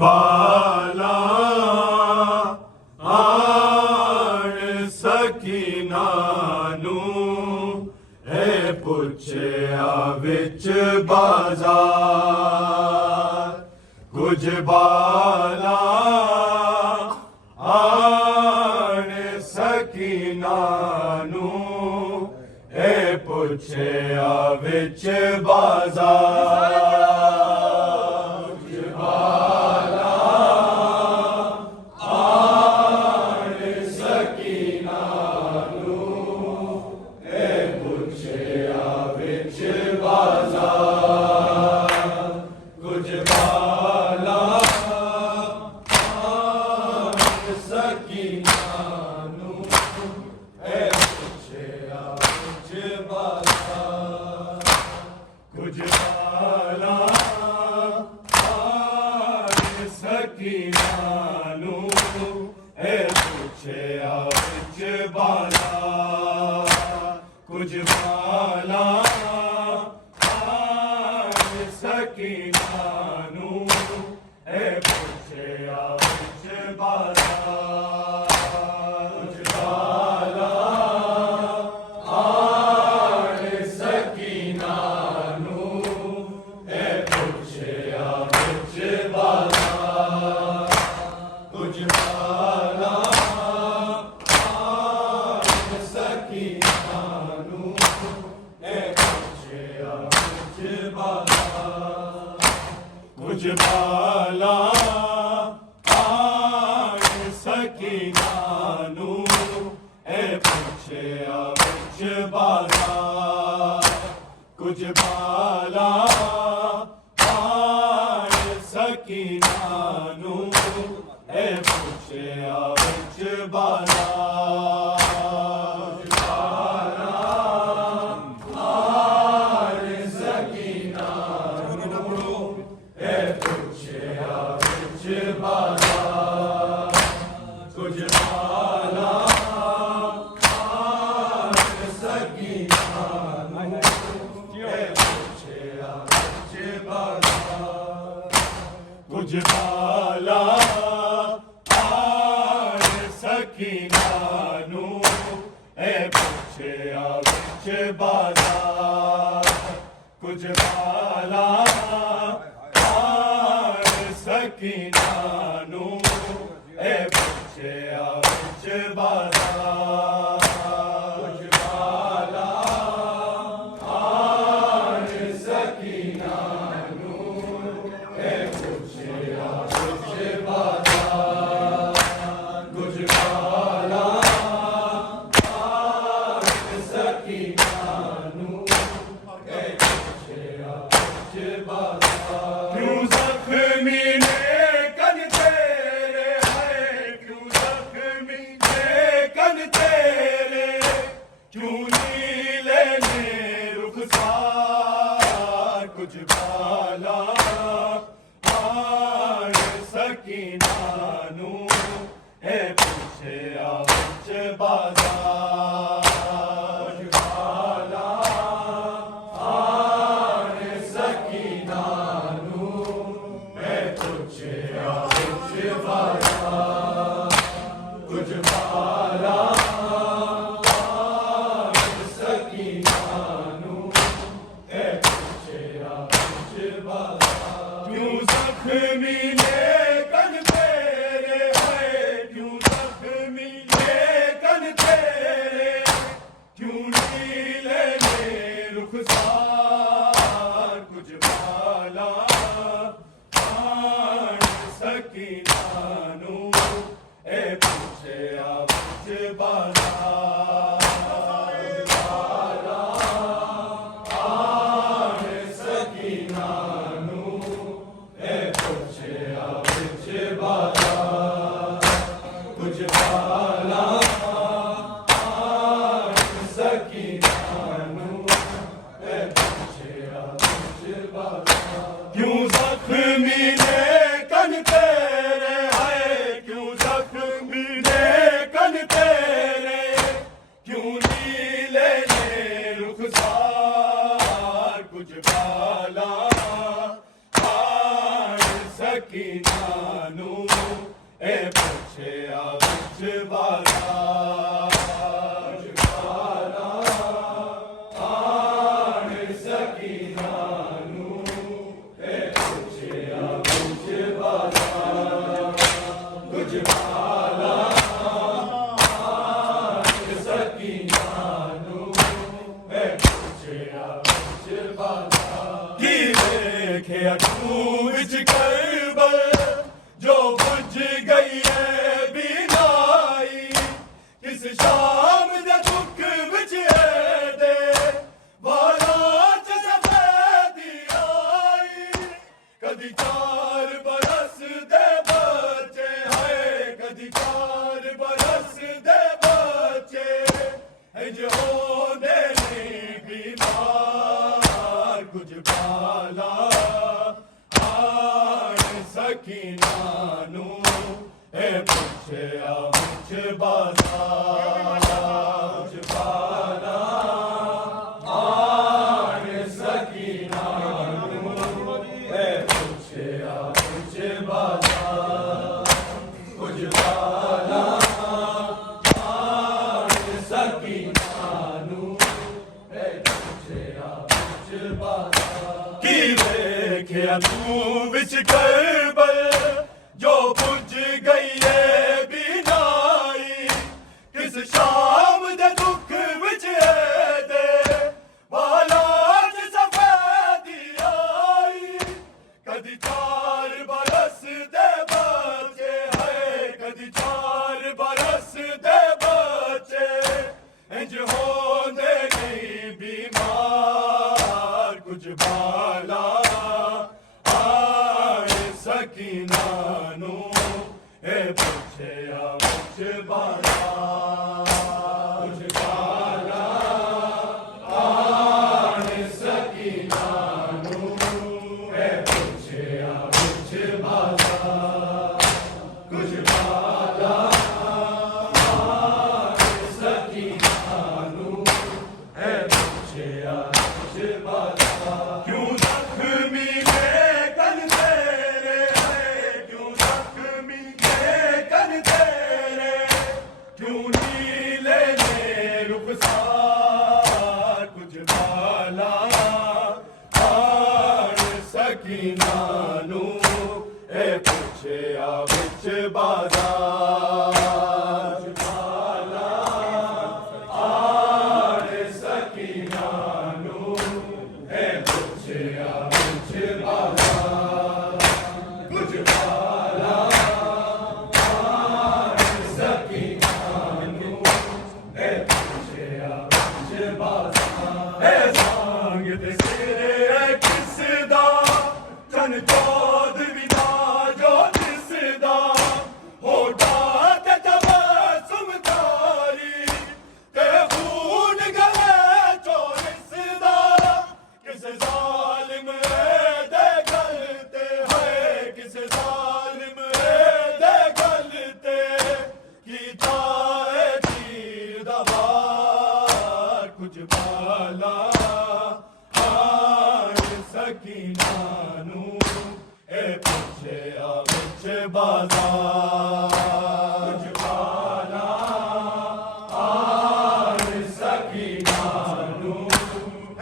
बाला आण सकीना नू है पुछया विच बाजार कुछ बाला आण सकीना नू है पुछया विच बाजार कुछ बाला आण सकीना नू है पुछया विच बाजार कुछ बाला आण सकीना नू है पुछया विच बाजार कुछ बाला आण सकीना कुछ बाला आण सकीना नू है पुछया विच बाजार कुछ बाला आण सकीना नू है पुछया विच बाजार कुछ बाला आण सकीना नू है पुछया विच बाजार आण सकीना नू है पुछया विच बाजार कुछ बाला आण सकीना नू है पुछया विच बाजार कुछ बाला आण सकीना नू है पुछया विच बाजार कुछ बाला आण सकीना नू है पुछया विच बाजार कुछ बाला आण सकीना नू है पुछया विच बाजार कुछ बाला आण सकीना नू है पुछया विच बाजार क्यों जख्मी ने कन तेरे है क्यों जख्मी ने कन तेरे क्यों नीले ने रुखसार कुछ बाला आण सकीना नू है पुछया विच बाजार कुछ बाला आण सकीना नू है पुछया विच बाजार कुछ बाला आण सकीना नू है पुछया विच बाजार क्यों जख्मी ने कन तेरे है क्यों जख्मी ने कन तेरे क्यों नीले ने रुखसार कुछ बाला आण सकीना नू है पुछया विच बाजार आण सकीना नू है पुछया विच बाजार कुछ बाला आण सकीना नू है पुछया विच बाजार क्यों जख्मी ने कन तेरे है क्यों जख्मी ने कन तेरे क्यों नीले ने रुखसार कुछ बाला आण सकीना विच बाज़ार तू विच करबल जो बुझ गई है बीनाई किस शाम दे दुख विच है दे वाला च सफेदी आई कदी 4 बरस दे बच्चे है कदी 4 बरस दे बच्चे इंज होंदे नहीं बीमार कुछ पाला सकीनानू ए पुछया मुझ बाज़ार बाला आन सकीनानू ए पुछया मुझ बाज़ार कुछ बाला आन सकीनानू ए पुछया मुझ बाज़ार की वेख्या तू विच करबल जो बुझ गई है बीनाई किस शाम दे दुख विच है दे वाला च सफेदी आई कदी 4 बरस दे बच्चे है कदी 4 बरस दे बच्चे इंज होंदे नहीं बीमार कुछ बाला सकीनानू ए पुछया मुझ बाज़ार कुछ बाला आन सकीनानू ए पुछया मुझ बाज़ार कुछ बाला आन सकीनानू ए पुछया मुझ बाज़ार क्यों जख्मी कुछ बाला आन सकीनानू ए पुछया विच बाज़ार बाला आन सकीनानू ए पुछया विच बाज़ार कुछ बाला आन सकीनानू ए पुछया विच बाज़ार ए सांग दे सिरे किसदा चन चौधरी दा जो दिसदा होठा ते तबस्सुम तारी ते खून गले चोरिसदा किस जालिम दे गलते है किस जालिम दे गलते कीता है तीर दा वार कुछ बाला आन सकीनानू ए पुछया विच बाज़ार कुछ बाला आन सकीनानू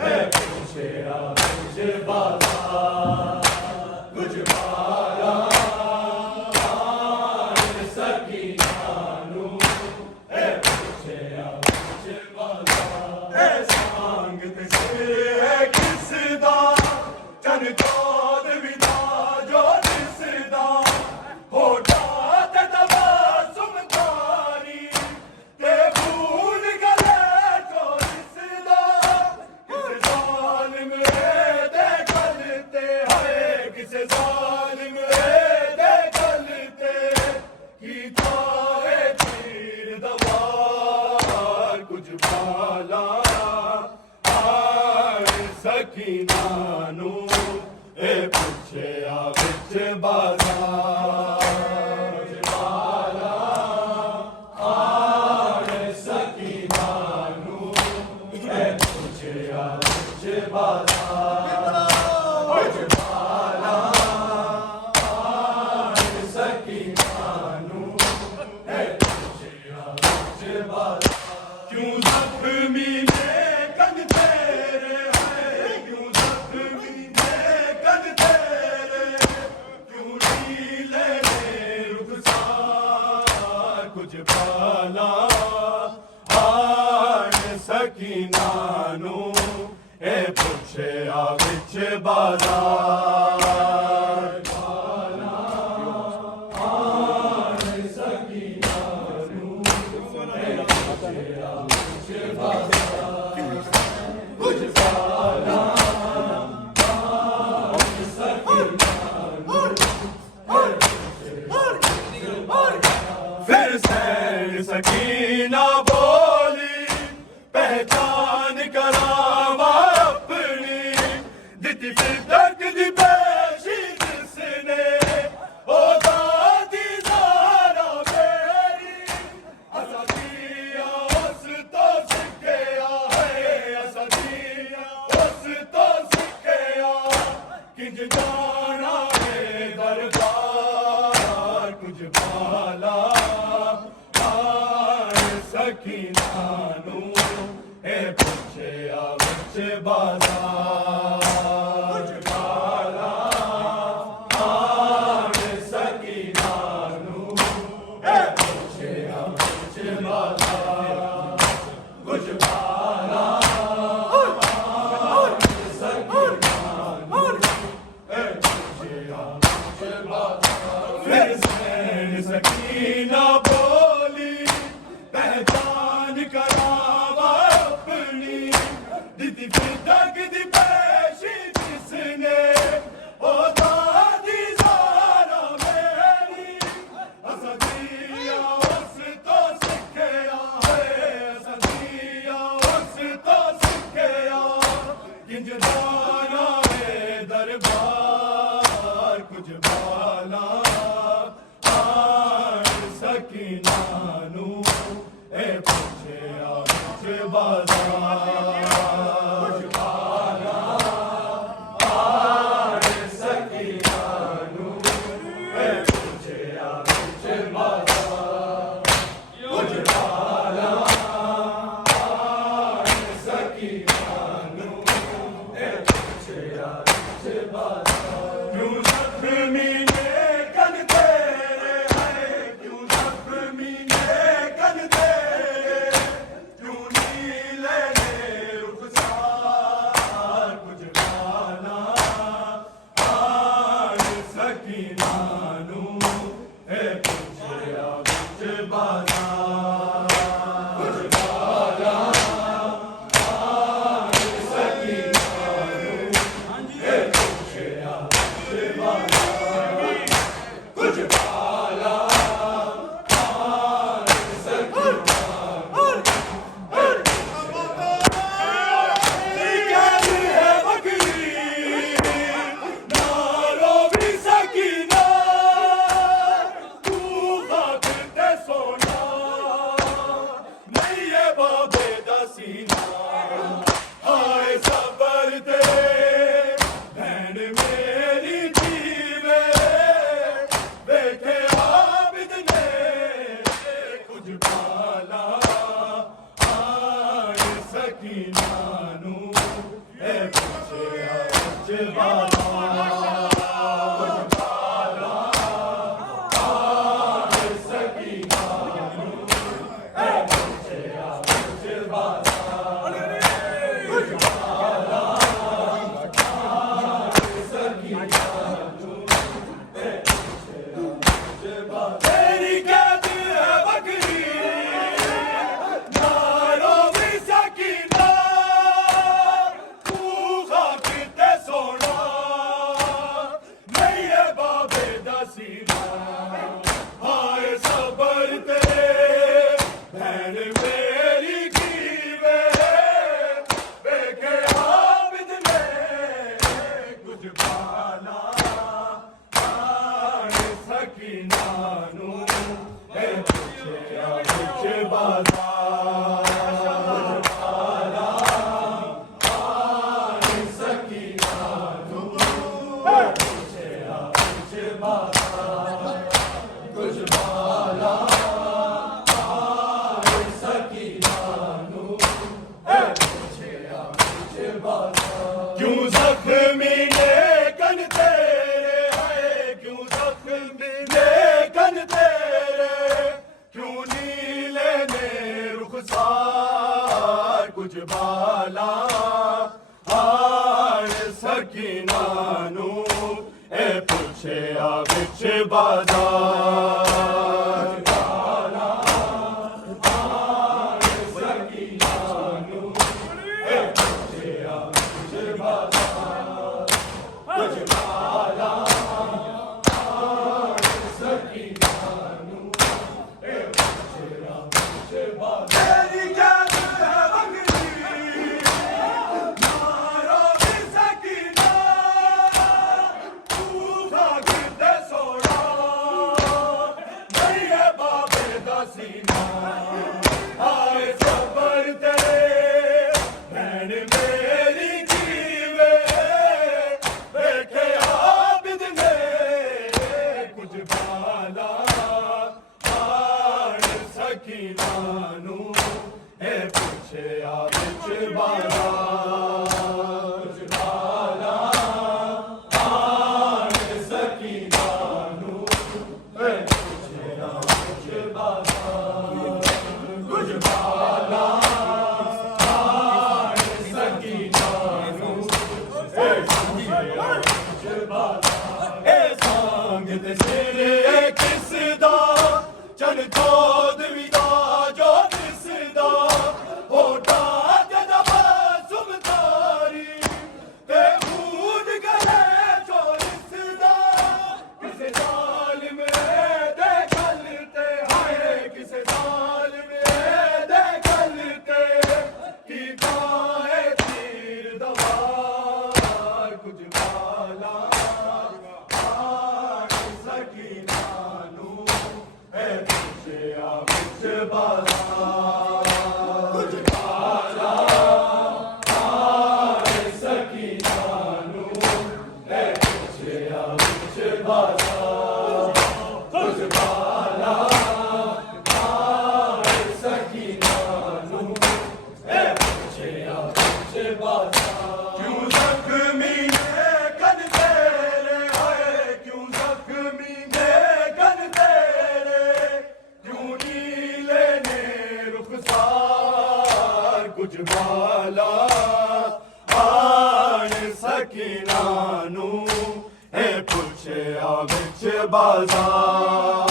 ए पुछया विच बाज़ार कुछ बाला आन सकीनानू ए पुछया विच बाज़ार ए सांग ते सिरे किसदा चन चौधरी दा जो दिसदा होठा ते तबस्सुम तारी ते खून गले चोरिसदा किस जालिम दे गलते है किस जालिम दे गलते कीता है तीर दा वार कुछ बाला आन सकीनानू ए पुछया विच बाज़ार कुछ बाला आन सकीनानू ए पुछया विच बाज़ार कुछ बाला आन सकीनानू ए पुछया बाला आन सकीना नू ए पुछया विच बाजार बाला आन सकीना नू ए पुछया विच बाजार कुछ बाला आन सकीना फिर सैन सकीना बोली पहचान करावा अपनी दिती फिर तक दी पेशी जिसने ओ दादी ज़ारा मेरी असदिया उस तो सिक्किया है असदिया उस तो सिक्किया किंज जाना है दरबार कुछ बाला सकीना नू ए पुछया विच बाजार कुछ बाला आन सकीना नू ए पुछया विच बाजार कुछ बाला आन सकीना नू ए पुछया विच बाजार फिर सैन सकीना बोली पहचान करावा अपनी दिती फिर तक दी पेशी जिसने ओ दादी ज़ारा मेरी असदिया उस तो सिक्किया है असदिया उस तो सिक्किया किंज जाना है दरबार कुछ बाला आन सकीना नू ए पुछया विच बाजार कुछ बाला आन सकीना नू ए पुछया विच बाजार कुछ बाला आन सकीना नू ए पुछया विच बाजार क्यों ज़ख्मी ने कन तेरे है क्यों ज़ख्मी ने कन तेरे क्यों नीले ने रुखसार कुछ बाला आन सकीना नू ए पुछया विच बाजार कुछ बाला आन सकीना नू ए पुछया विच बाजार कुछ बाला आन सकीना तेरी क्या दिल है बकरी नारो भी सकीना तू खाक ते सोना नहीं है बाबे दसीना हाय सबर ते भैन मेरी कीवे बेके आबिद ने कुछ बाला आन सकीना नू ए पुछया विच बाजार कुछ बाला आन सकीना नू ए पुछया विच बाजार कुछ बाला आन सकीना नू ए पुछया विच बाजार क्यों ज़ख्मी ने कन तेरे है क्यों ज़ख्मी ने कन तेरे क्यों नीले रुखसार कुछ बाला हार सकीना नू ए पुछया विच बाजार बाला हार सकीना नू ए पुछया विच बाजार कुछ बाला हार सकीना नू ए पुछया विच बाजार तेरी जात है बकरी मारो भी सकीना तू भागित सोना नहीं है बाबे दा सीना आए सबर तेरे भैन मेरी जीवे देखे आबिद ने कुछ बाला हार सकीना नू ए पुछे आ विच बाजार कुछ बाला हार सकीना नू ए पुछे आ विच बाजार कुछ बाला हार सकीना नू ए पुछे आ विच बाजार ए सांग दे सिरे किसदा चन चौदवी दा जो दिसदा होठा जदा सुमतारी ते खून गले चोरिसदा किसे साल में दे गलते हाय किसे साल में दे गलते की गाए तीर दवार कुछ बाला हार सकीना नू ए पुछे आ विच बाजार कुछ बाला हार सकीना नू ए पुछे आ विच बाजार कुछ बाला हार सकीना नू ए पुछे आ विच बाजार क्यों जख्मी ने कन तेरे हाय क्यों जख्मी ने कन तेरे क्यों नीले ने रुखसार कुछ बाला हार सकीना नू ए पुछे आ विच बाजार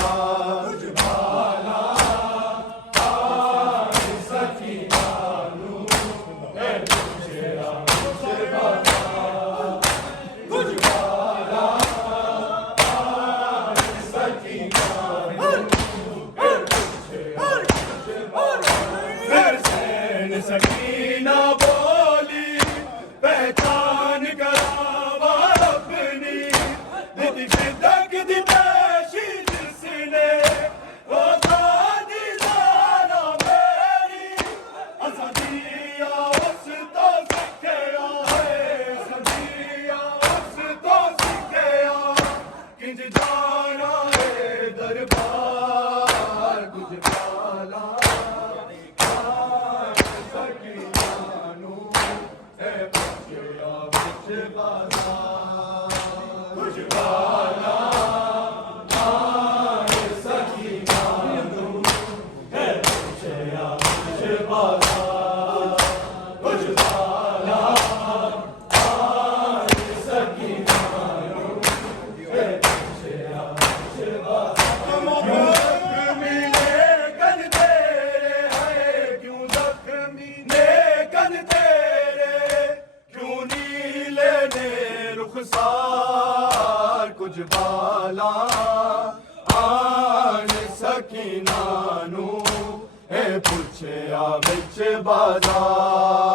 कुछ बाला हार सकीना नू ए पुछे आ विच बाजार कुछ बाला हार सकीना नू ए पुछे आ विच बाजार फिर सैन सकीना बोली पहचान करावा अपनी दीदी शिद्दत दी पेशी जिसने रोजा दी जाना मेरी असदिया उस तो सिखया है असदिया उस तो सिखया किंज जाना है दरबार कुछ बाला हार सकीना नू ए पुछे आ विच बाजार कुछ बाला हार सकीना नू ए पुछे आ विच बाजार कुछ बाला हार सकीना नू ए पुछे आ विच बाजार जख्मी ने कन तेरे हाय क्यों जख्मी ने कन तेरे क्यों नीले ने रुखसार कुछ बाला हार सकीना नू ए पुछे आ विच बाजार